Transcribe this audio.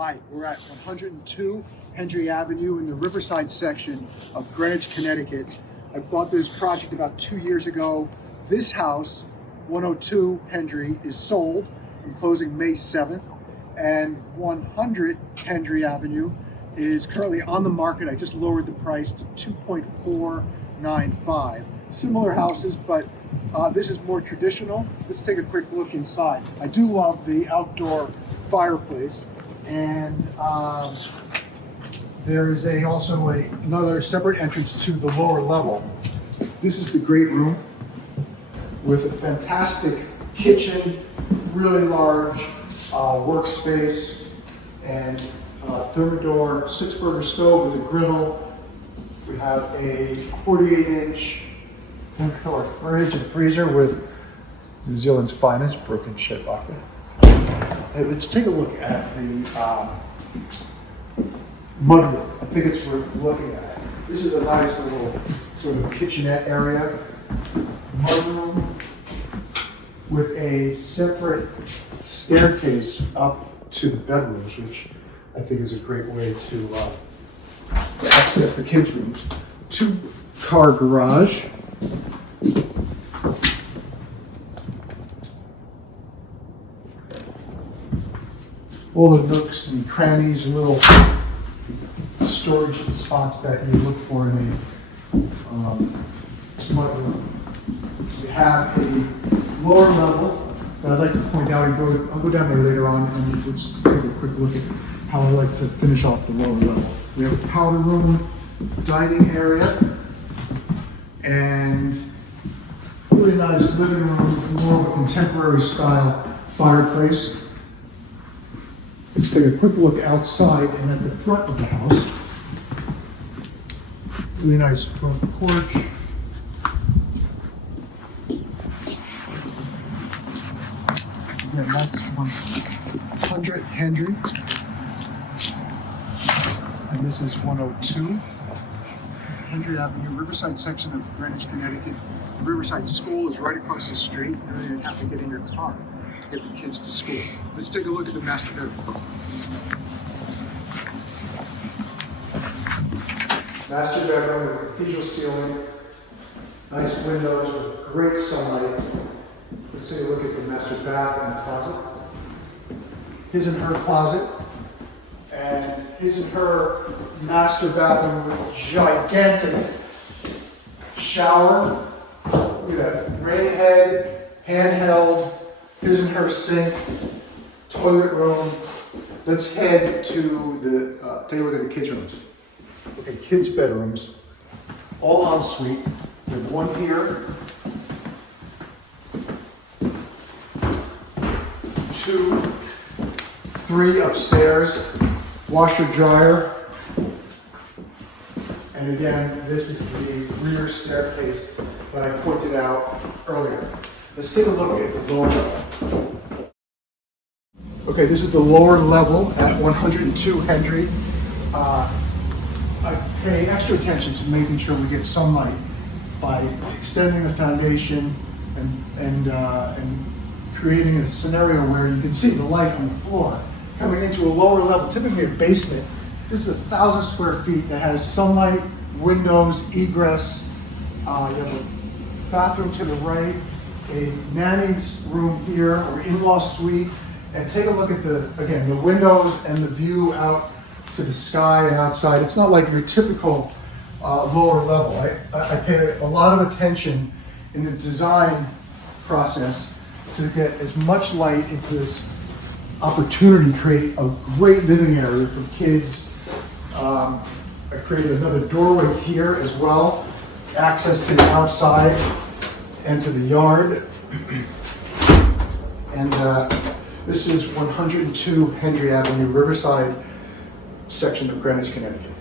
Hi, we're at 102 Hendrie Avenue in the Riverside section of Greenwich, Connecticut. I bought this project about 2 years ago. This house, 102 Hendrie, is sold. I'm closing May 7th. And 100 Hendrie Avenue is currently on the market. I just lowered the price to $2.495. Similar houses, but this is more traditional. Let's take a quick look inside. I do love the outdoor fireplace, and there is also another separate entrance to the lower level. This is the great room with a fantastic kitchen, really large workspace, and Thermador 6-burner stove with a griddle. We have a 48-inch fridge and freezer with New Zealand's finest broken ship vodka. Hey, let's take a look at the mudroom. I think it's worth looking at. This is a nice little sort of kitchenette area. Mudroom with a separate staircase up to the bedrooms, which I think is a great way to access the kids' rooms. 2-car garage. All the nooks and crannies and little storage spots that you look for in a mudroom. We have a lower level that I'd like to point out. I'll go down there later on and let's take a quick look at how I like to finish off the lower level. We have a powder room, dining area, and really nice living room with more of a contemporary style fireplace. Let's take a quick look outside and at the front of the house. Really nice front porch. Again, that's 100 Hendrie. And this is 102 Hendrie Avenue, Riverside section of Greenwich, Connecticut. The Riverside School is right across the street. You don't even have to get in your car to get the kids to school. Let's take a look at the master bedroom. Master bedroom with cathedral ceiling, nice windows with great sunlight. Let's take a look at the master bath and the closet. His and her closet, and his and her master bathroom with gigantic shower. Look at that, rain head, handheld, his and her sink, toilet room. Let's head to the, take a look at the kids' rooms. Okay, kids' bedrooms, all en suite. We have one here, 2, 3 upstairs, washer dryer, and again, this is the rear staircase that I pointed out earlier. Let's take a look at the lower level. Okay, this is the lower level at 102 Hendrie. I pay extra attention to making sure we get sunlight by extending the foundation and creating a scenario where you can see the light on the floor. Coming into a lower level, typically a basement, this is 1,000 square feet that has sunlight, windows, egress. You have a bathroom to the right, a nanny's room here, or in-law suite, and take a look at the windows and the view out to the sky and outside. It's not like your typical lower level. I pay a lot of attention in the design process to get as much light into this opportunity to create a great living area for kids. I created another doorway here as well, access to the outside and to the yard. And this is 102 Hendrie Avenue, Riverside section of Greenwich, Connecticut.